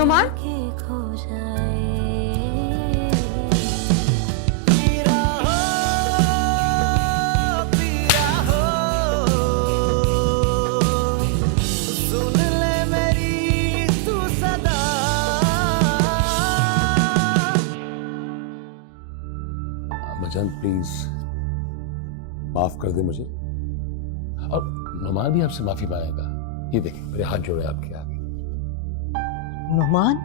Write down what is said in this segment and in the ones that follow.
Numan, अम्माजान please माफ कर दे मुझे, और नुमान भी आपसे माफी मांगेगा। ये देखिए मेरे हाथ जोड़े आपके आगे। नुमान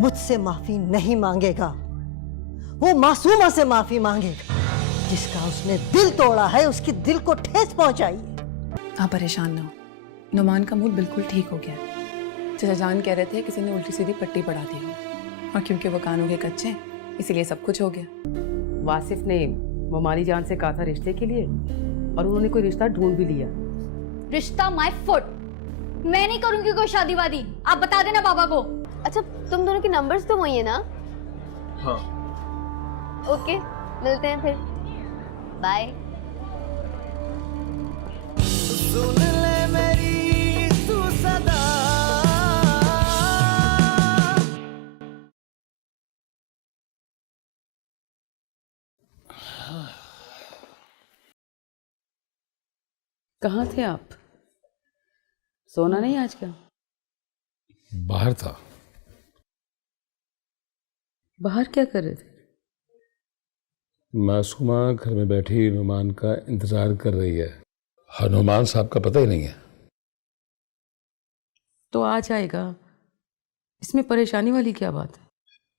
मुझसे माफी नहीं मांगेगा, वो मासूमा से माफी मांगेगा। जिसका उसने दिल तोड़ा है उसके दिल को ठेस पहुंचाई है। आप परेशान ना हो, नुमान का मूड बिल्कुल ठीक हो गया। चाचा जान कह रहे थे किसी ने उल्टी सीधी पट्टी पढ़ा दी हो, और क्योंकि वो कानों के कच्चे हैं इसीलिए सब कुछ हो गया। वासिफ ने मोमाली जान से कहा था रिश्ते के लिए, और उन्होंने कोई रिश्ता ढूंढ भी लिया। रिश्ता माय फुट, मैं नहीं करूंगी कोई शादी वादी, आप बता देना पापा को। अच्छा, तुम दोनों के नंबर्स तो वही है ना? हाँ। ओके, मिलते हैं फिर, बाय। सुन ले मेरी तू सदा। कहाँ थे आप? सोना नहीं आज क्या? बाहर था। बाहर क्या कर रहे थे? मासूमा घर में बैठी नुमान का इंतजार कर रही है। हनुमान साहब का पता ही नहीं है। तो आ जाएगा, इसमें परेशानी वाली क्या बात है?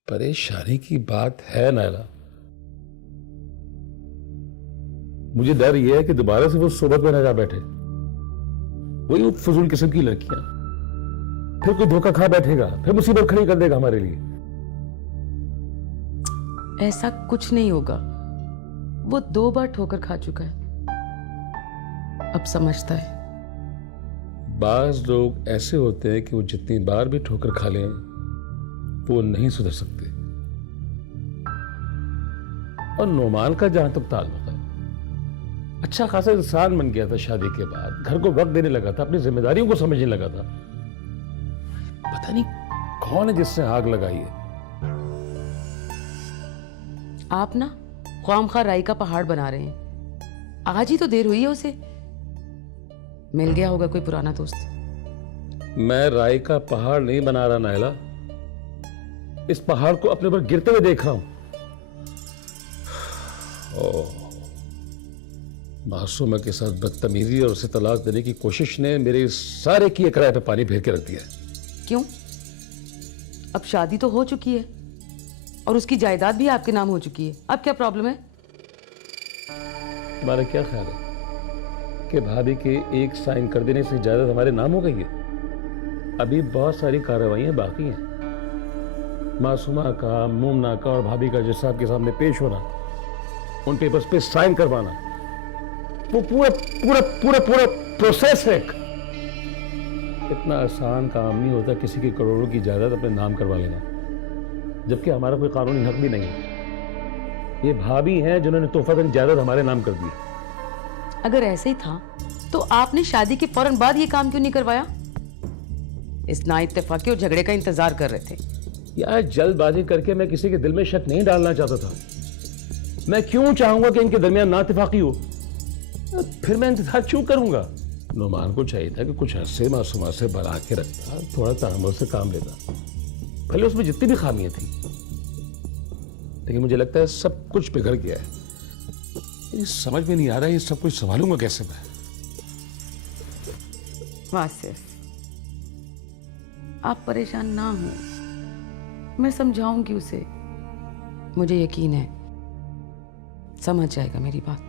परेशानी की बात है नायला, मुझे डर यह है कि दोबारा से वो सोबत में न जा बैठे। वही फजूल किस्म की लड़कियां, फिर कोई धोखा खा बैठेगा, फिर मुसीबत खड़ी कर देगा हमारे लिए। ऐसा कुछ नहीं होगा, वो 2 बार ठोकर खा चुका है, अब समझता है। बाज लोग ऐसे होते हैं कि वो जितनी बार भी ठोकर खा लें वो नहीं सुधर सकते। और नोमान का जहां तक ताल्लुक है, अच्छा खासा इंसान बन गया था शादी के बाद, घर को वक्त देने लगा था, अपनी जिम्मेदारियों को समझने लगा था। पता नहीं कौन है जिसने आग लगाई है। आप ना ख्वामखा राई का पहाड़ बना रहे हैं। आज ही तो देर हुई है उसे, मिल गया होगा कोई पुराना दोस्त। मैं राई का पहाड़ नहीं बना रहा नायला, इस पहाड़ को अपने पर गिरते हुए देख रहा हूं। मासूमा के साथ बदतमीजी और उसे तलाक देने की कोशिश ने मेरे सारे किए कराए पे पानी फेर के रख दिया। क्यों? अब शादी तो हो चुकी है और उसकी जायदाद भी आपके नाम हो चुकी है, अब क्या प्रॉब्लम है? तुम्हारा क्या ख्याल है कि भाभी के एक साइन कर देने से जायदाद हमारे नाम हो गई है? अभी बहुत सारी कार्रवाइयां बाकी हैं। मासूमा का, मुमना का और भाभी का जज साहब के सामने पेश होना, उन पेपर्स पे साइन करवाना, वो पूरा पूरा पूरा पूरा प्रोसेस है। इतना आसान काम नहीं होता किसी की करोड़ों की जायदाद अपने नाम करवा लेना, जबकि हमारा कोई कानूनी हक भी नहीं है। ये भाभी हैं जिन्होंने तोहफातन जायदाद हमारे नाम कर दी। अगर ऐसे ही था तो आपने शादी के फौरन बाद ये काम क्यों नहीं करवाया? इस नाइत्तेफाकी और झगड़े का इंतजार कर रहे थे। यार जल्दबाजी करके मैं किसी के दिल में शक नहीं डालना चाहता था। मैं क्यों चाहूंगा कि इनके दरमियान नाइत्तेफाकी हो? फिर मैं इंतजार क्यों करूंगा? नुमान को चाहिए था कि कुछ अरसे मासूमा से बना के रखता, थोड़ा तहम्मुल से काम लेता, भले उसमें जितनी भी खामियां थी। लेकिन मुझे लगता है सब कुछ बिगड़ गया है। ये समझ में नहीं आ रहा है ये सब कुछ संभालूंगा कैसे मैं। वासिफ, आप परेशान ना हो, मैं समझाऊंगी उसे। मुझे यकीन है समझ जाएगा मेरी बात।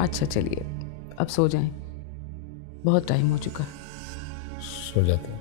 अच्छा चलिए अब सो जाएं, बहुत टाइम हो चुका है। सो जाता हूं।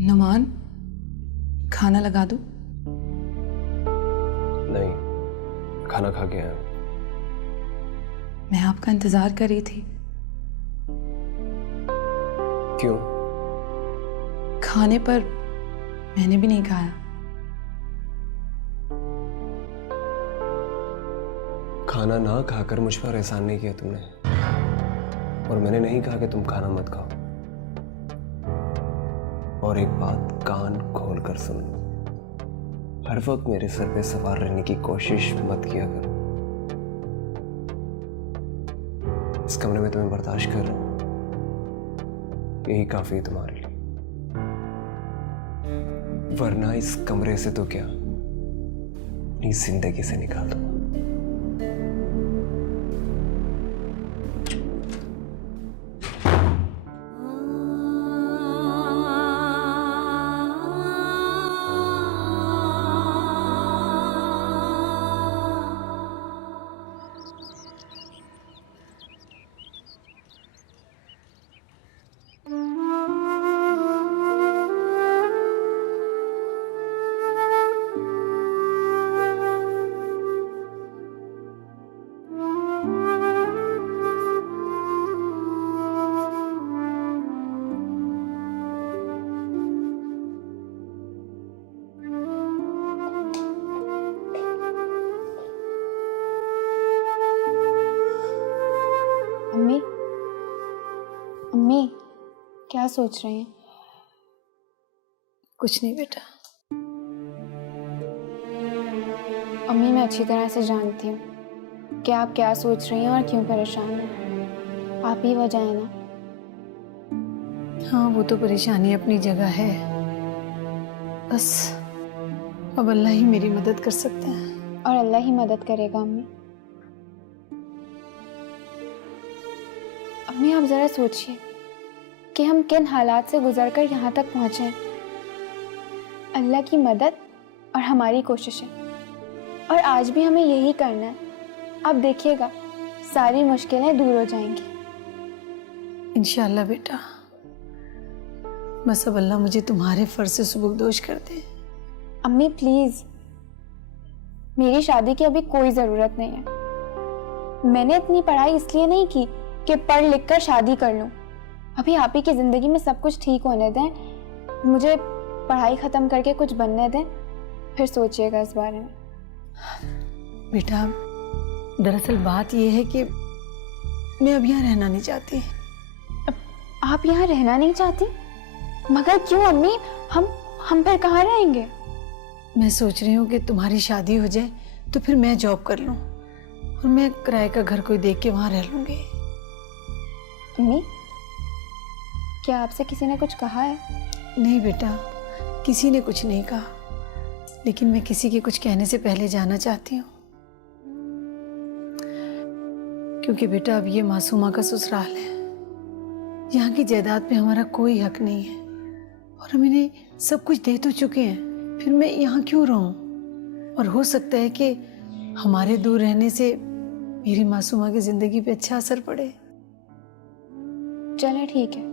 नुमान, खाना लगा दूं? नहीं, खाना खा के आया। मैं आपका इंतजार कर रही थी। क्यों? खाने पर मैंने भी नहीं खाया। खाना ना खाकर मुझ पर एहसान नहीं किया तुमने, और मैंने नहीं कहा कि तुम खाना मत खाओ। और एक बात कान खोल कर सुन लो, हर वक्त मेरे सर पे सवार रहने की कोशिश मत किया करो। इस कमरे में तुम्हें बर्दाश्त कर रहा हूं, यही काफी है तुम्हारे लिए। वरना इस कमरे से तो क्या, अपनी जिंदगी से निकाल दूंगा। अम्मी, अम्मी क्या सोच रही हैं? कुछ नहीं बेटा। अम्मी मैं अच्छी तरह से जानती हूँ कि आप क्या सोच रही हैं और क्यों परेशान हैं। आप ही वजह है ना। हाँ, वो तो परेशानी अपनी जगह है, बस अब अल्लाह ही मेरी मदद कर सकते हैं। और अल्लाह ही मदद करेगा अम्मी। अम्मी आप ज़रा सोचिए कि हम किन हालात से गुजरकर यहाँ तक पहुँचे हैं। अल्लाह की मदद और हमारी कोशिशें, और आज भी हमें यही करना है। आप देखिएगा सारी मुश्किलें दूर हो जाएंगी इंशाल्लाह बेटा। बस अब अल्लाह मुझे तुम्हारे फर्ज से सुबुकदोश कर दे। अम्मी प्लीज़, मेरी शादी की अभी कोई ज़रूरत नहीं है। मैंने इतनी पढ़ाई इसलिए नहीं की कि पढ़ लिख कर शादी कर लूं। अभी आप ही की ज़िंदगी में सब कुछ ठीक होने दें, मुझे पढ़ाई ख़त्म करके कुछ बनने दें, फिर सोचिएगा इस बारे में। बेटा दरअसल बात यह है कि मैं अब यहाँ रहना नहीं चाहती। आप यहाँ रहना नहीं चाहती? मगर क्यों अम्मी? हम फिर कहाँ रहेंगे? मैं सोच रही हूँ कि तुम्हारी शादी हो जाए तो फिर मैं जॉब कर लूँ और मैं किराए का घर कोई देख के वहाँ रह लूँगी। अम्मी क्या आपसे किसी ने कुछ कहा है? नहीं बेटा, किसी ने कुछ नहीं कहा, लेकिन मैं किसी के कुछ कहने से पहले जाना चाहती हूँ, क्योंकि बेटा अब ये मासूमा का ससुराल है। यहाँ की जायदाद पे हमारा कोई हक नहीं है और हम इन्हें सब कुछ दे तो चुके हैं, फिर मैं यहाँ क्यों रहूँ? और हो सकता है कि हमारे दूर रहने से मेरी मासूमा की जिंदगी पे अच्छा असर पड़े। चलें ठीक है,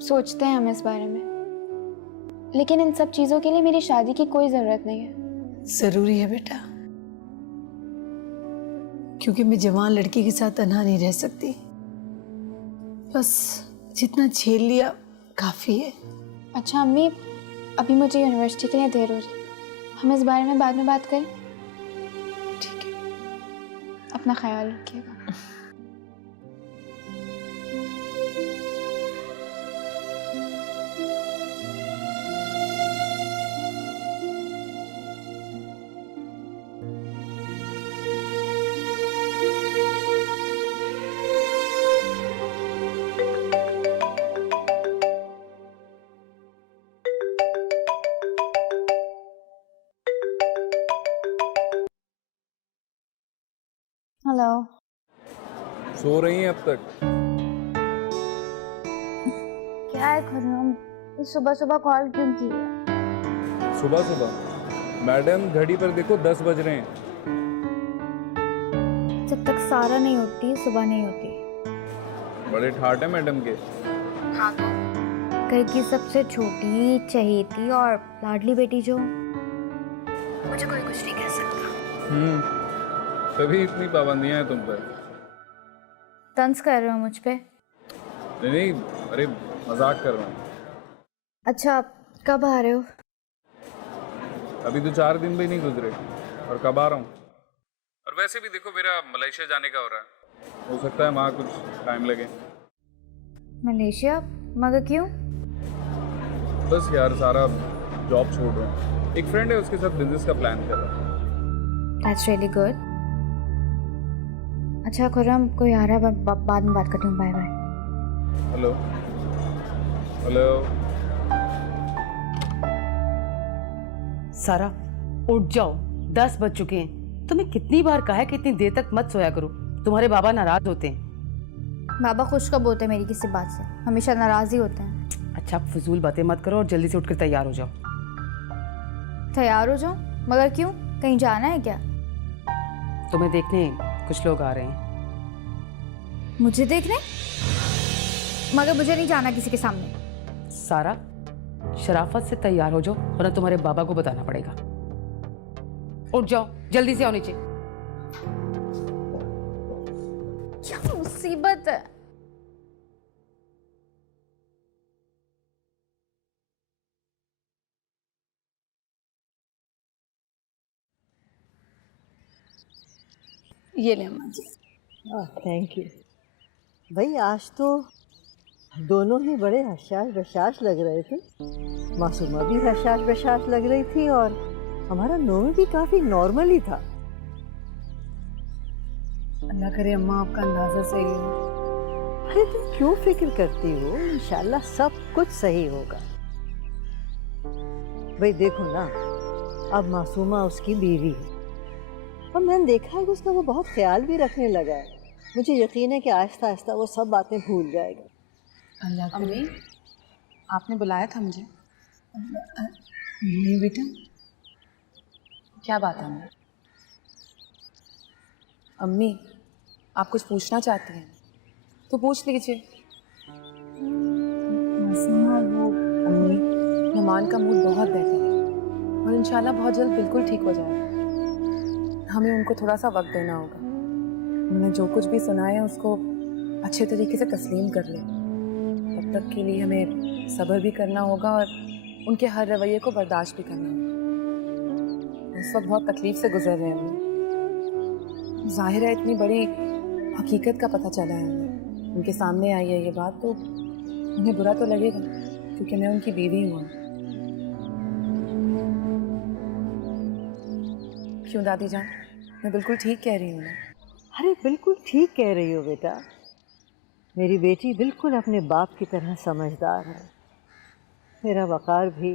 सोचते हैं हम इस बारे में, लेकिन इन सब चीज़ों के लिए मेरी शादी की कोई ज़रूरत नहीं है। जरूरी है बेटा, क्योंकि मैं जवान लड़की के साथ तन्हा नहीं रह सकती। बस जितना झेल लिया काफ़ी है। अच्छा अम्मी, अभी मुझे यूनिवर्सिटी के लिए देर हो रही, हम इस बारे में बाद में बात करें? ठीक है, अपना ख्याल रखिएगा। हेलो। सो रही हैं अब तक? क्या है खुर्रम, इस सुबह सुबह कॉल क्यों की है? सुबह सुबह? मैडम घड़ी पर देखो 10 बज रहे हैं। जब तक सारा नहीं होती सुबह नहीं होती। बड़े ठाट है मैडम के। हाँ तो घर की सबसे छोटी, चहेती और लाडली बेटी जो, मुझे कोई कुछ नहीं कह सकता। तभी इतनी पाबंदियां हैं तुम पर। तंज कर रहे हो मुझ पे? नहीं, अरे मजाक कर रहा हूँ। अच्छा, कब आ रहे हो? अभी तो 4 दिन भी नहीं गुजरे और कब आ रहा हूँ। और वैसे भी देखो मेरा मलेशिया जाने का हो रहा है, हो सकता है वहाँ कुछ टाइम लगे। मलेशिया? मगर क्यों? बस यार सारा जॉब छोड़ रहा हूँ, एक फ्रेंड है उसके साथ बिजनेस का प्लान कर रहा हूँ। That's really good. अच्छा खुर्रम, कोई आ रहा है, बाद में बात करती हूँ। Bye bye. Hello hello. सारा उठ जाओ, 10 बज चुके हैं। तुम्हें कितनी बार कहा है कि इतनी देर तक मत सोया करो, तुम्हारे बाबा नाराज होते हैं। बाबा खुश कब होते हैं मेरी किसी बात से? हमेशा नाराज ही होते हैं। अच्छा, आप फजूल बातें मत करो और जल्दी से उठकर तैयार हो जाओ। तैयार हो जाओ? मगर क्यों, कहीं जाना है क्या? तुम्हें देखने कुछ लोग आ रहे हैं। मुझे देखने? मगर मुझे नहीं जाना किसी के सामने। सारा, शराफत से तैयार हो जाओ वरना तुम्हारे बाबा को बताना पड़ेगा। उठ जाओ, जल्दी से आओ नीचे। क्या मुसीबत है? ये ले अम्मा जी। Thank you. भाई आज तो दोनों ही बड़े हशाश बशाश लग रहे थे। मासूमा भी हशाश बशाश लग रही थी और हमारा नोमी भी काफी नॉर्मल ही था। अल्लाह करे अम्मा आपका अंदाजा सही हो। अरे तुम क्यों फिक्र करती हो, इंशाल्लाह सब कुछ सही होगा। भाई देखो ना, अब मासूमा उसकी बीवी है और मैंने देखा है कि उसका वो बहुत ख्याल भी रखने लगा है। मुझे यकीन है कि आहिस्ता आहिस्ता वो सब बातें भूल जाएगा। अल्लाह करे। अम्मी, आपने बुलाया था मुझे? नहीं बेटा। क्या बात है अम्मी? अम्मी, आप कुछ पूछना चाहती हैं तो पूछ लीजिए। मासूमा वो अम्मी, नुमान का मूड बहुत बेहतर है और इंशाल्लाह बहुत जल्द बिल्कुल ठीक हो जाएगा। हमें उनको थोड़ा सा वक्त देना होगा। उन्होंने जो कुछ भी सुना है उसको अच्छे तरीके से तस्लीम कर ले। तब तक के लिए हमें सब्र भी करना होगा और उनके हर रवैये को बर्दाश्त भी करना होगा। इस वक्त बहुत तकलीफ से गुजर रहे हैं हम। जाहिर है इतनी बड़ी हकीकत का पता चला है हमें, उनके सामने आई है ये बात, तो उन्हें बुरा तो लगेगा क्योंकि मैं उनकी बीवी हूँ। क्यों दादी जान, मैं बिल्कुल ठीक कह रही हूँ ना? अरे बिल्कुल ठीक कह रही हो बेटा। मेरी बेटी बिल्कुल अपने बाप की तरह समझदार है। मेरा वकार भी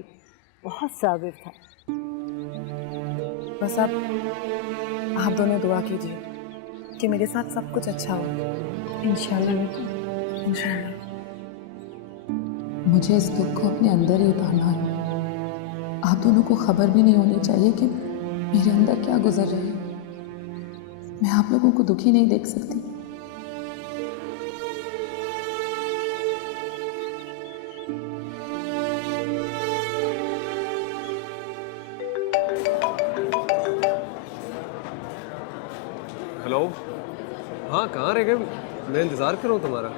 बहुत साबिर था। बस आप दोनों दुआ कीजिए कि मेरे साथ सब कुछ अच्छा हो। इंशाल्लाह। इंशाल्लाह। मुझे इस दुख को अपने अंदर ही उतारना है। आप दोनों को खबर भी नहीं होनी चाहिए कि मेरे अंदर क्या गुजर रही है। मैं आप लोगों को दुखी नहीं देख सकती। हेलो। हाँ कहाँ रह गए, मैं इंतज़ार कर रहा हूँ तुम्हारा।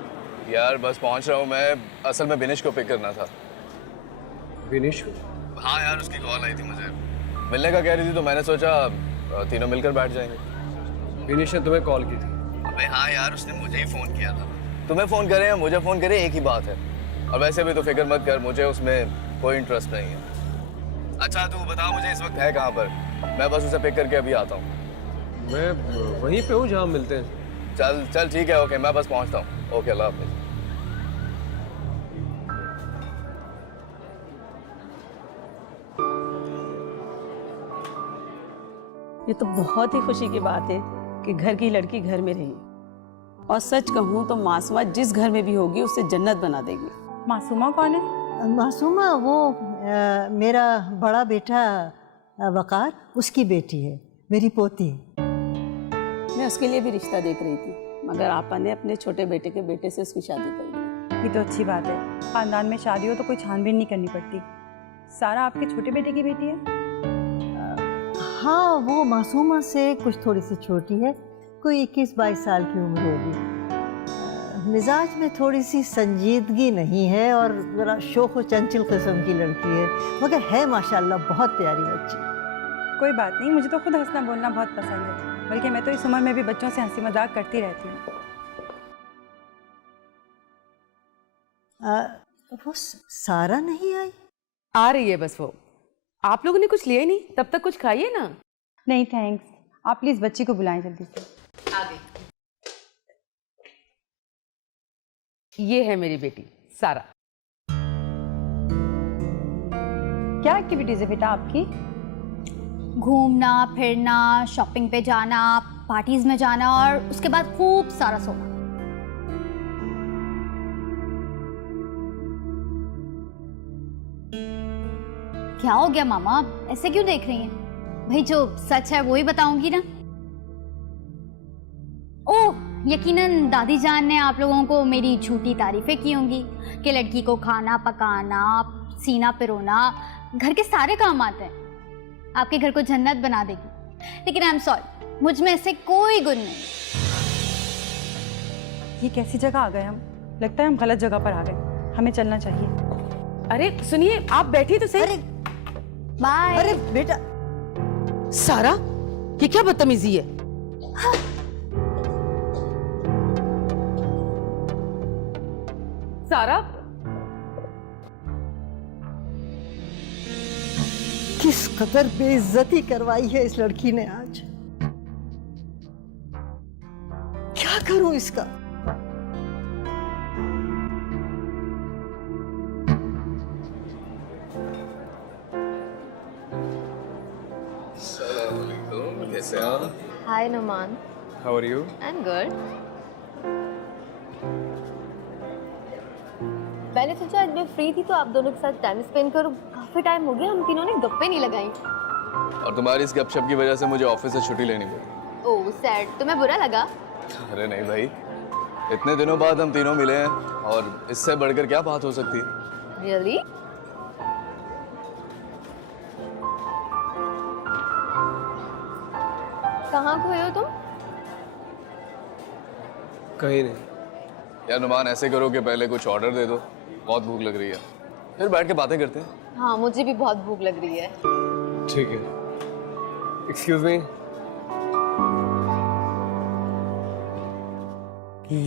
यार बस पहुंच रहा हूँ मैं। असल में बिनिश को पिक करना था। विनीश को? हाँ यार, उसकी कॉल आई थी मुझे, मिलने का कह रही थी, तो मैंने सोचा तीनों मिलकर बैठ जाएंगे। विनीश ने तुम्हें कॉल की थी? अबे हाँ यार, उसने मुझे ही फ़ोन किया था। तुम्हें फ़ोन करे या मुझे फ़ोन करे एक ही बात है। और वैसे भी तो फिक्र मत कर, मुझे उसमें कोई इंटरेस्ट नहीं है। अच्छा तू बता मुझे इस वक्त है कहाँ पर? मैं बस उसे पिक करके अभी आता हूँ। मैं वहीं पे हूँ जहाँ मिलते हैं। चल चल ठीक है, ओके, मैं बस पहुँचता हूँ। ओके, अल्लाह हाफिज़। ये तो बहुत ही खुशी की बात है कि घर की लड़की घर में रही। और सच कहूँ तो मासूमा जिस घर में भी होगी उसे जन्नत बना देगी। मासूमा कौन है? मासूमा वो मेरा बड़ा बेटा वकार, उसकी बेटी है, मेरी पोती। मैं उसके लिए भी रिश्ता देख रही थी, मगर आपा ने अपने छोटे बेटे के बेटे से उसकी शादी कर दी। ये तो अच्छी बात है, खानदान में शादी हो तो कोई छानबीन नहीं करनी पड़ती। सारा आपके छोटे बेटे की बेटी है? हाँ, वो मासूमा से कुछ थोड़ी सी छोटी है, कोई 21-22 साल की उम्र होगी। मिजाज में थोड़ी सी संजीदगी नहीं है और ज़रा शोख व चंचल किस्म की लड़की है, मगर है माशाल्लाह बहुत प्यारी बच्ची। कोई बात नहीं, मुझे तो खुद हंसना बोलना बहुत पसंद है, बल्कि मैं तो इस उम्र में भी बच्चों से हंसी मजाक करती रहती हूँ। वो सारा नहीं आई? आ रही है बस वो। आप लोगों ने कुछ लिया ही नहीं, तब तक कुछ खाइए ना। नहीं थैंक्स, आप प्लीज़ बच्ची को बुलाएं जल्दी से। आ गई। ये है मेरी बेटी सारा। क्या एक्टिविटीज है बेटा आपकी? घूमना फिरना, शॉपिंग पे जाना, पार्टीज में जाना और उसके बाद खूब सारा सोना। क्या हो गया मामा, आप ऐसे क्यों देख रही हैं? भाई जो सच है वो ही बताऊंगी ना। ओह, यकीनन दादी जान ने आप लोगों को मेरी झूठी तारीफें की होंगी कि लड़की को खाना पकाना, सीना पिरोना, घर के सारे काम आते हैं, आपके घर को जन्नत बना देगी। लेकिन आई एम सॉरी, मुझ में ऐसे कोई गुण नहीं। ये कैसी जगह आ गए हम? लगता है हम गलत जगह पर आ गए, हमें चलना चाहिए। अरे सुनिए, आप बैठिए तो सही। अरे बाय। अरे बेटा सारा, ये क्या बदतमीजी है? सारा, किस कदर बेइज्जती करवाई है इस लड़की ने आज। क्या करूं इसका? Hi Numan. How are you? I am good. मैंने सोचा आज मैं फ्री थी तो आप दोनों के साथ टाइम स्पेंड करूं। काफी टाइम हो गया हम तीनों ने गप्पे नहीं लगाई। और तुम्हारी इस गपशप की वजह से मुझे ऑफिस से छुट्टी लेनी पड़ी। ओह सैड, तुम्हें बुरा लगा? अरे नहीं भाई, इतने दिनों बाद हम तीनों मिले हैं और इससे बढ़कर क्या बात हो सकती है। रियली? कहाँ खोए हो तुम? कहीं नहीं। यार नुमान, ऐसे करो कि पहले कुछ ऑर्डर दे दो, बहुत भूख लग रही है, फिर बैठ के बातें करते हैं। हाँ, मुझे भी बहुत भूख लग रही है। ठीक है। Excuse me.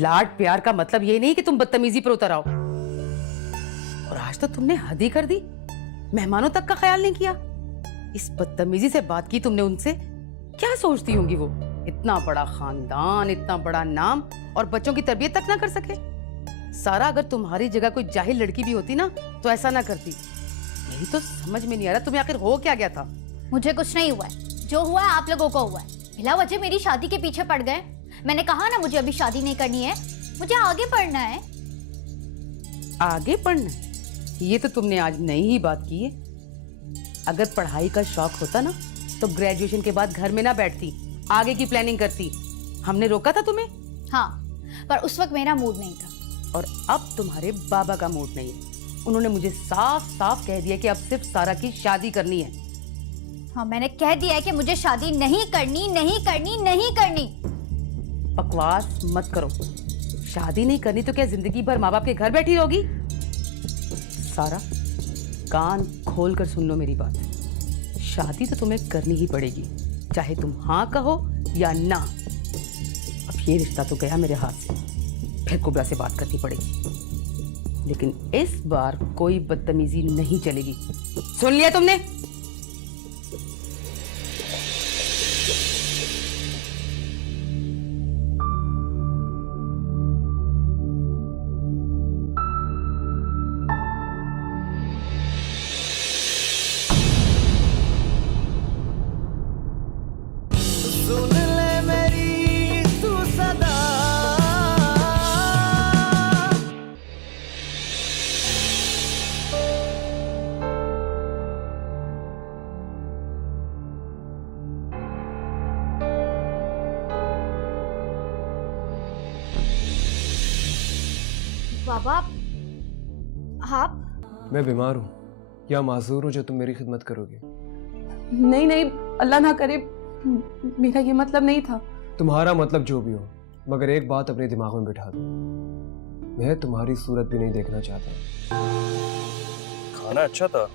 लाड प्यार का मतलब ये नहीं कि तुम बदतमीजी पर उतर आओ। और आज तो तुमने हद ही कर दी, मेहमानों तक का ख्याल नहीं किया। इस बदतमीजी से बात की तुमने उनसे, क्या सोचती होंगी वो? इतना बड़ा खानदान, इतना बड़ा नाम, और बच्चों की तरबियत तक ना कर सके। सारा, अगर तुम्हारी जगह कोई जाहिल लड़की भी होती ना तो ऐसा ना करती। यही तो समझ में नहीं आ रहा तुम्हें आखिर हो क्या गया था। मुझे कुछ नहीं हुआ है, जो हुआ है आप लोगों को हुआ है। बिला वजह मेरी शादी के पीछे पड़ गए। मैंने कहा ना मुझे अभी शादी नहीं करनी है, मुझे आगे पढ़ना है। आगे पढ़ना? ये तो तुमने आज नई ही बात की है। अगर पढ़ाई का शौक होता ना तो ग्रेजुएशन के बाद घर में ना बैठती, आगे की प्लानिंग करती। हमने रोका था तुम्हें? हाँ, पर उस वक्त मेरा मूड नहीं था। और अब तुम्हारे बाबा का मूड नहीं है। उन्होंने मुझे साफ साफ कह दिया कि अब सिर्फ सारा की शादी करनी है। हाँ, मैंने कह दिया है कि मुझे शादी नहीं करनी, नहीं करनी, नहीं करनी। बकवास मत करो। शादी नहीं करनी तो क्या जिंदगी भर माँ बाप के घर बैठी रहोगी? सारा, कान खोल कर सुन लो मेरी बात। शादी तो तुम्हें करनी ही पड़ेगी, चाहे तुम हाँ कहो या ना। अब ये रिश्ता तो गया मेरे हाथ से, फिर कुबरा से बात करनी पड़ेगी। लेकिन इस बार कोई बदतमीजी नहीं चलेगी। सुन लिया तुमने? सुन ले मेरी तू सदा। बाबा, आप? मैं बीमार हूँ या माजूर हूँ जो तुम मेरी खिदमत करोगे? नहीं नहीं, अल्लाह ना करे, मेरा ये मतलब नहीं था। तुम्हारा मतलब जो भी हो, मगर एक बात अपने दिमाग में बिठा दो, मैं तुम्हारी सूरत भी नहीं देखना चाहता। खाना अच्छा था,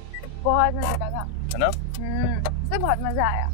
बहुत मजे का था, है ना? मुझे बहुत मजा आया।